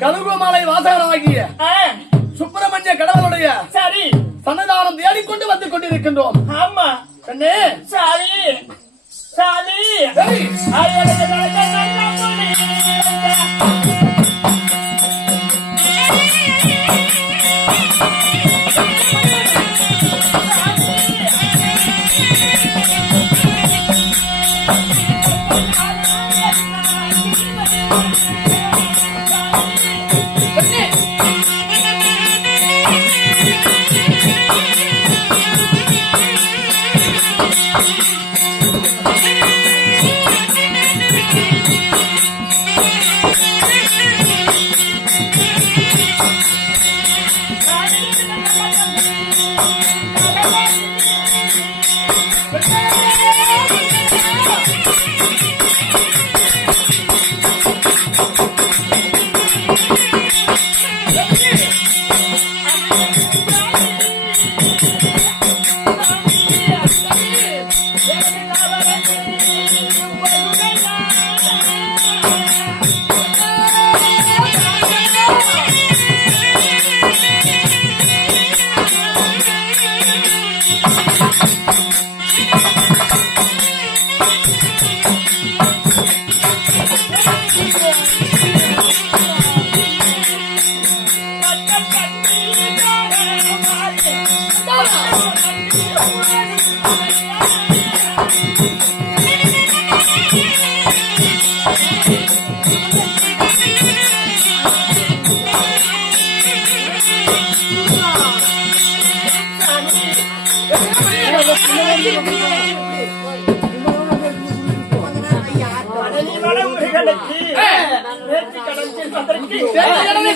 கழுகுமலை வாசகராகிய சுப்பிரமணிய கடவுளுடைய சரி சன்னதானம் தேடிக்கொண்டு வந்து கொண்டிருக்கின்றோம். ஆமா கண்ணே சாமி சாமி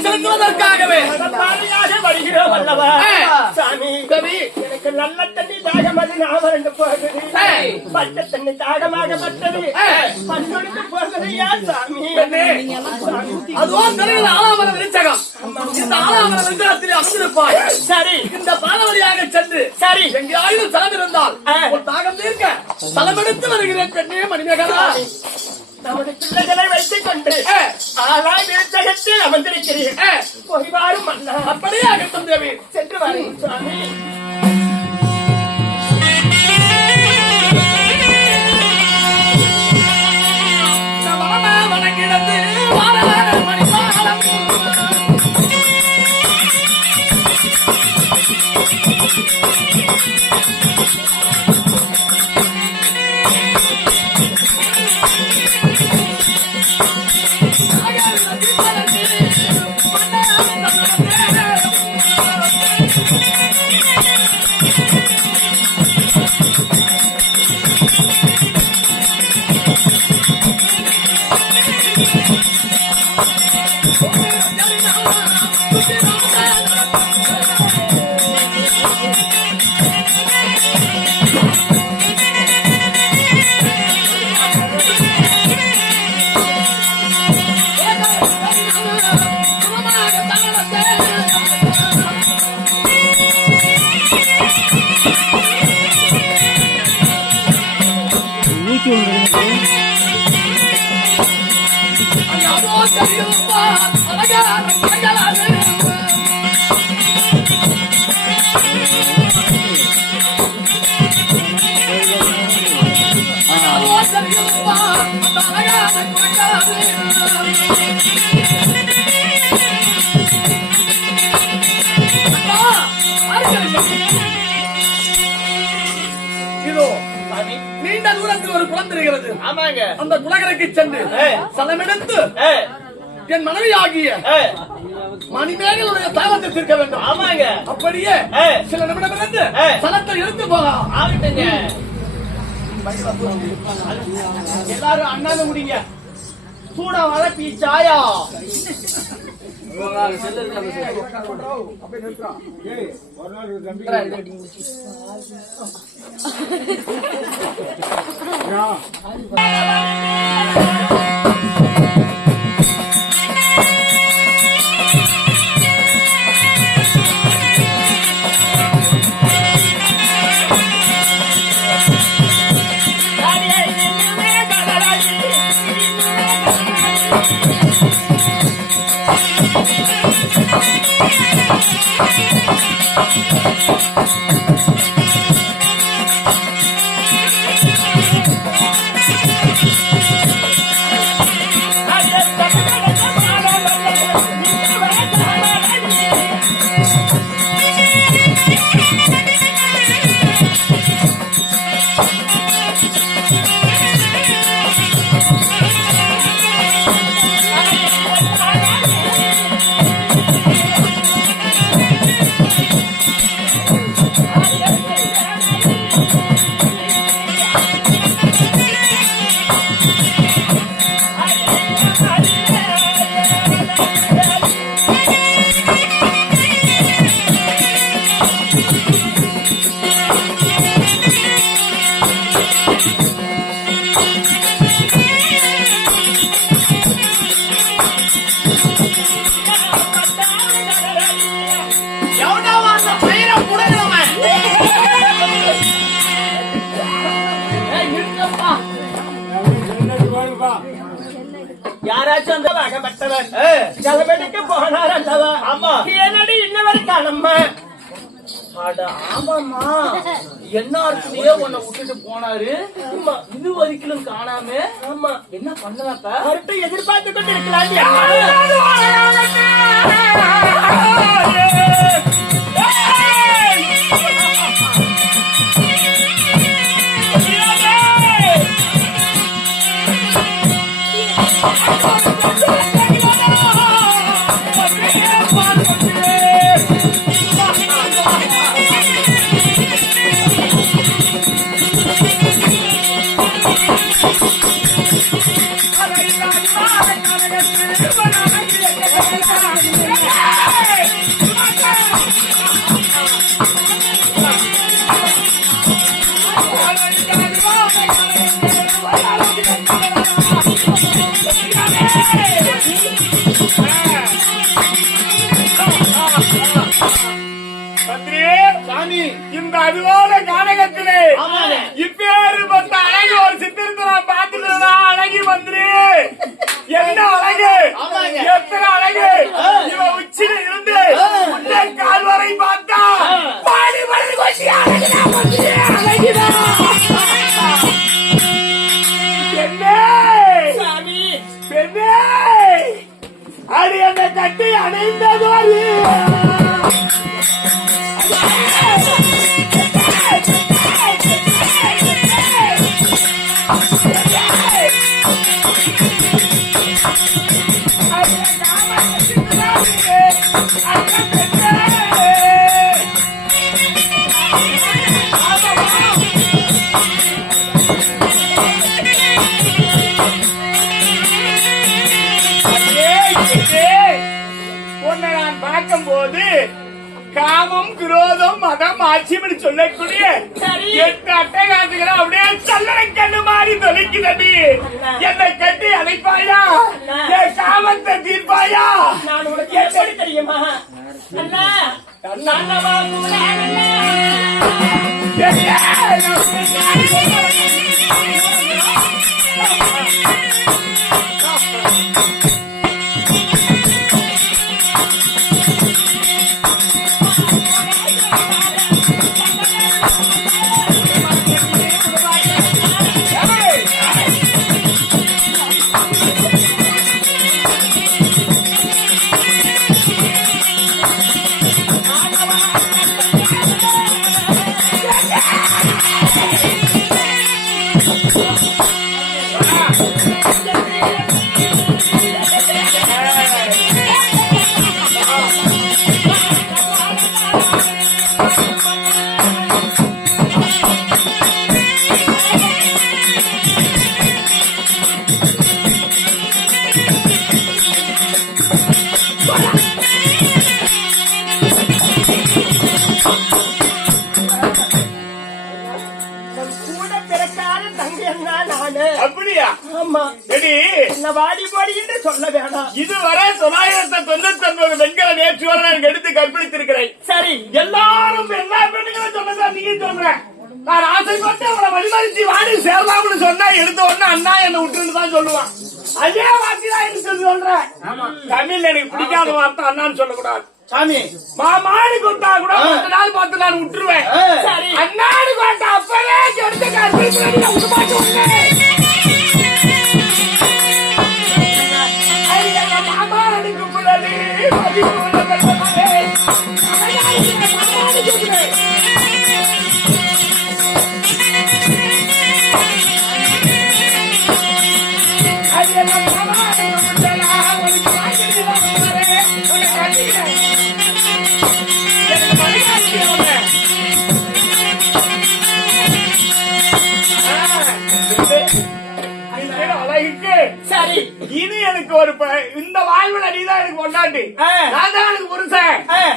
செலுத்துவதற்காகவே வருகிறோம் அல்லவா சாமி. எனக்கு நல்ல தண்ணி தாகமது நாமரண்டு போகுது, பச்சை தண்ணி தாகமாகப்பட்டது பன்னொடுக்கு போகுது. யார் சாமி? அதுவும் தெரியல ஆலாமரம் விருச்சகம். இந்த ஆலாமரம் விருச்சகத்தில் அமர்ந்திருப்பாய். சரி, இந்த பாலவழியாக சென்று சரி எங்கேயாயிரம் தலம் இருந்தால் ஒரு தாகம் தீர்க்க தலமெடுத்து வருகிறேன். பெண்ணே மணிமேகலா, நமது பிள்ளைகளை வைத்துக் கொண்டு ஆளாய் விருச்சகத்தில் அமர்ந்திருக்கிறீர்கள். போய்வாரும் மன்னா. அப்படியே அகட்டும் தேவி, சென்று வாருங்கள் சுவாமி. வணங்கிடந்து மணிமாலம் Oh, தெரிகிறது. ஆமாங்க. அந்த குலகரைக்கு சென்று சலமெடுத்து என் மனைவி ஆகிய மணிமேகலுடைய தாவத்தை தீர்க்க வேண்டும். ஆமாங்க. அப்படியே சில நிமிடம் இருந்து சலத்தை எடுத்து போகலாம். ஆகட்டுங்க. எல்லாரும் அண்ணாங்க முடிங்க. சூட வளர்த்தி சாயா யாராச்சும் அந்த அகப்பட்டவர் ஜலமெடுக்க போனார் அல்லவா? ஆமா. என்னடி இன்னவரை காணம்மா? ஆமாமா, என்ன அர்த்தத்தையே உன்னை விட்டுட்டு போனாரு. இது வரைக்கும் காணாம. ஆமா, என்ன பண்ணலாப்ப? அவர்கிட்ட எதிர்பார்த்து கொண்டு இருக்கலாம். இந்த அதுவோட கானகத்திலே இப்பேற்பட்ட அழகு ஒரு சித்திரத்தை நான் பார்த்துட்டு அழகி வந்துரு. என்ன அழகு, எத்தனை அழகு. இவ உச்சில இருந்து கால் வரை பார்த்தா பாடி வளர்ந்து கொண்டு அழகிதான். பெண்ணே அடி அந்த கட்டி அணைந்ததோடு போது காமம், குரோதம், மதம், ஆட்சியம் சொல்லக்கூடிய 8 அட்டகாசுகளை அப்படியே சல்லடை கண்ணு மாறி தொலைக்கிறது. என்னை கட்டி அழைப்பாயா? என் காமத்தை தீர்ப்பாயா? நான் உனக்கு எப்படி தெரியுமா? அண்ணா ஆமா சரி என்ன வாடி போடி என்று சொல்ல வேணாம். இதுவரை 999 பெண்களை நேற்று வரை நான் எடுத்து கற்பித்திருக்கிறேன். சரி எல்லாரும் எல்லா பெண்களும் சொன்னதா நீங்க சொல்ற. நான் ஆசைப்பட்டு அவளை வழிமறிச்சு வாடி சேரலாம்னு சொன்னா எடுத்த உடனே அண்ணா என்ன விட்டுன்னு தான் சொல்லுவான். அதே வார்த்தை தான் எனக்கு சொல்லி சொல்றேன். தமிழ்ல எனக்கு பிடிக்காத வார்த்தை அண்ணான்னு சொல்லக்கூடாது. சாமி மாமானு கொண்டா கூட 10 நாள் 10 நாள் விட்டுருவேன். சரி அண்ணானு கொண்டா அப்பவே எடுத்து கற்பித்து உருமாட்டி விட்டேன். மாமானுக்கு பிள்ளை மதிப்பு உள்ள பெண்களே மாமானுக்கு பிள்ளை சரி இது எனக்கு ஒரு இந்த வாழ்வில் நீதான் எனக்கு கொண்டாட்டி நான் தான் எனக்கு புருஷன்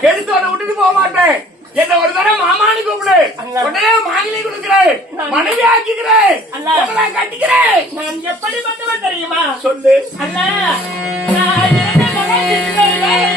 எடுத்து உடனே விட்டுட்டு போக மாட்டேன். என்ன ஒரு தடவை மாமானு கூப்பிடு உடனே மாநிலை கொடுக்கிறேன் மனைவி ஆக்கிக்கிறேன் கட்டிக்கிறேன். நான் எப்படி பண்ணுவேன் தெரியுமா? சொல்லு. அண்ணா நான் இரண்டு மகன்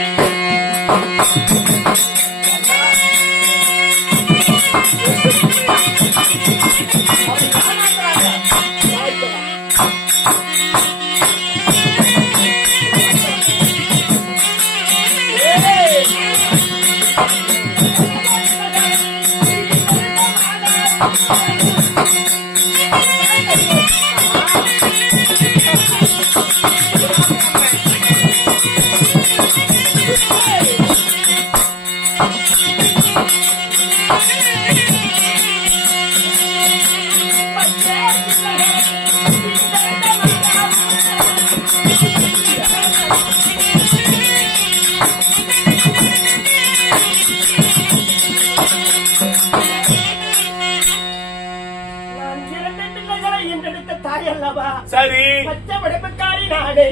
சரி பச்சை வடப்புக்காரி நாடு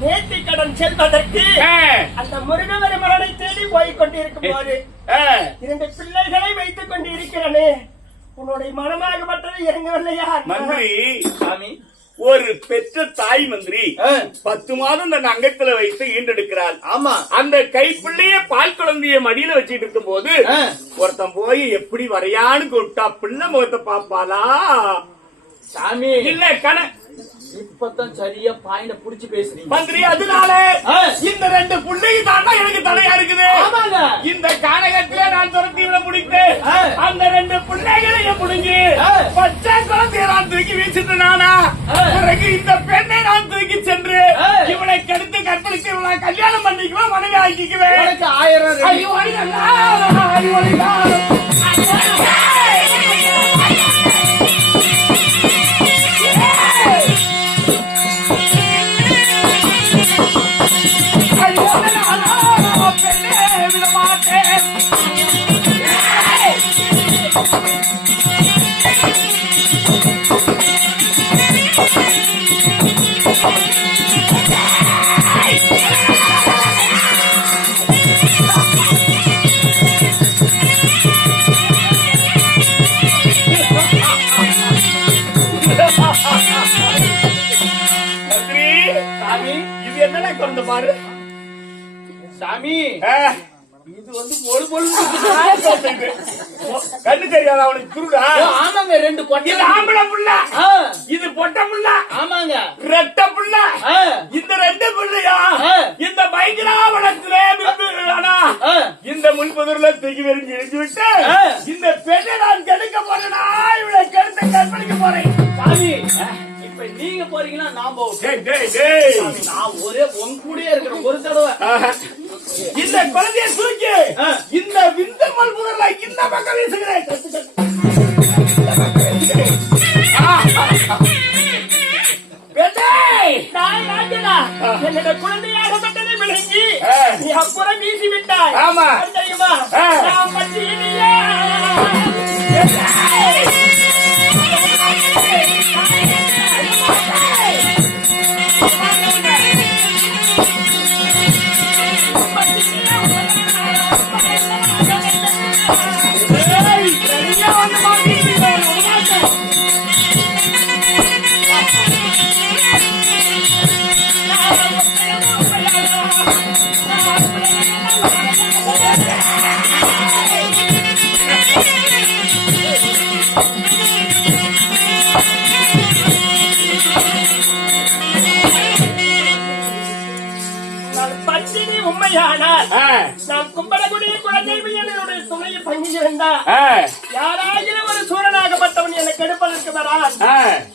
நேர்த்தி கடன் செல்வதற்கு அந்த முருகபெருமானை தேடி போய் கொண்டிருக்கும் போது 2 பிள்ளைகளை வைத்துக் கொண்டிருக்கிறனே உன்னுடைய மனமாகப்பட்டது இறங்கவில்லையா? மந்திரி சாமி ஒரு பெற்ற தாய் மந்திரி 10 மாதம் தன் அங்கத்துல வைத்து ஈண்டெடுக்கிறாள். ஆமா அந்த கைப்பிள்ளைய பால் குழந்தைய மடியில வச்சிட்டு இருக்கும் போது ஒருத்தன் போய் எப்படி வரையான்னு கூப்பிட்டா பிள்ளை முகத்தை பாப்பாளா? சாமி இல்ல கண இப்பதான் சரியா பாயிண்ட புடிச்சு பேசுறீங்க மந்திரி. அதனால இந்த 2 பிள்ளைக்கு தாண்டா எனக்கு தலையா இருக்குது. இந்த கானகத்திலே நான் துரத்தி விட முடித்தேன். அந்த 2 பிள்ளைகளையும் முடிஞ்சு பச்சை குழந்தைய நான் தூக்கி வீசிட்டு நானா பிறகு இந்த பெண்ணை நான் தூக்கி சென்று இவனை கெடுத்து கற்பழித்து இவனை கல்யாணம் பண்ணிக்குவேன் மனைவி ஆக்கிக்குவேன். 1000 என்னடா கொண்டு பாரு சாமி. இது வந்து பொழு பொழு கண்ணு தெரியாத அவனுக்கு குருடா. ஆமாங்க 2 கொட்டை. இது ஆம்பளை புள்ள இது பொட்ட புள்ள. ஆமாங்க ரெட்ட புள்ள. இந்த 2 புள்ளையா இந்த பயங்கராவனத்திலே இந்த முன்புதூர்ல தூக்கி வெறிஞ்சு இழுத்து விட்டு இந்த பெண்ணை நான் கெடுக்க போறேனா இவளை கெடுத்து கற்பழிக்க போறேன். சாமி இப்ப நீங்க போறீங்கன்னா நான் போவேன். நான் ஒரே உங்க கூட இருக்கிற ஒரு தடவை இந்த குழந்தைய தூக்கி இந்த விந்தமல் புதர்ல இந்த பக்கம் வீசுகிறேன். என்னோட குழந்தையாகப்பட்டதை விளங்கி நீ அப்புறம் வீசி விட்டாய். ஆமா தெரியுமா? நான் பற்றியில்லையா அப்படியானால் நான் கும்படக்கூடிய குழந்தை என்னுடைய துணையை பங்கியிருந்தா யாராயிரம் ஒரு சூரனாகப்பட்டவன் எனக்கு எடுப்பதற்கு வரான்.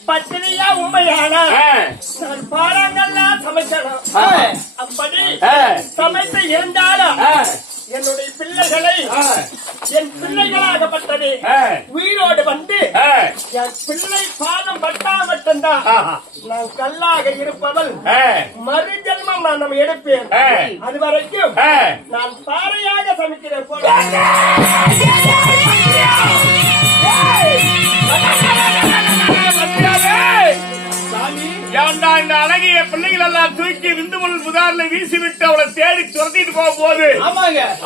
பத்திரியா உண்மையானா நான் பாராங்கள்லாம் சமைக்கணும். அப்படி சமைத்து இருந்தாலும் என்னுடைய பிள்ளைகளை என் பிள்ளைகளாகப்பட்டது உயிரோடு வந்து என் பிள்ளை பாதம் பட்டா மட்டும்தான் நான் கல்லாக இருப்பவள். மறு ஜென்மம் நான் நம்ம எடுப்பேன். அது வரைக்கும் நான் பாறையாக சமைக்கிறேன் போல. இந்த அழகிய பிள்ளைகள் எல்லாம் தூக்கி விந்துமுள் புதாரில் வீசிவிட்டு அவளை தேடி துரத்திட்டு போகும்போது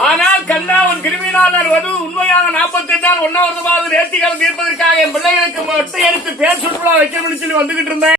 ஆனால் கண்ணா உன் கிருமினால் வது உண்மையாக 48 நாள் 1வது நேர்த்திகள் தீர்ப்பதற்காக என் பிள்ளைகளுக்கு மட்டும் எடுத்து பேர் சுற்றுலா வைக்கணும்னு சொல்லி வந்துகிட்டு இருந்தேன்.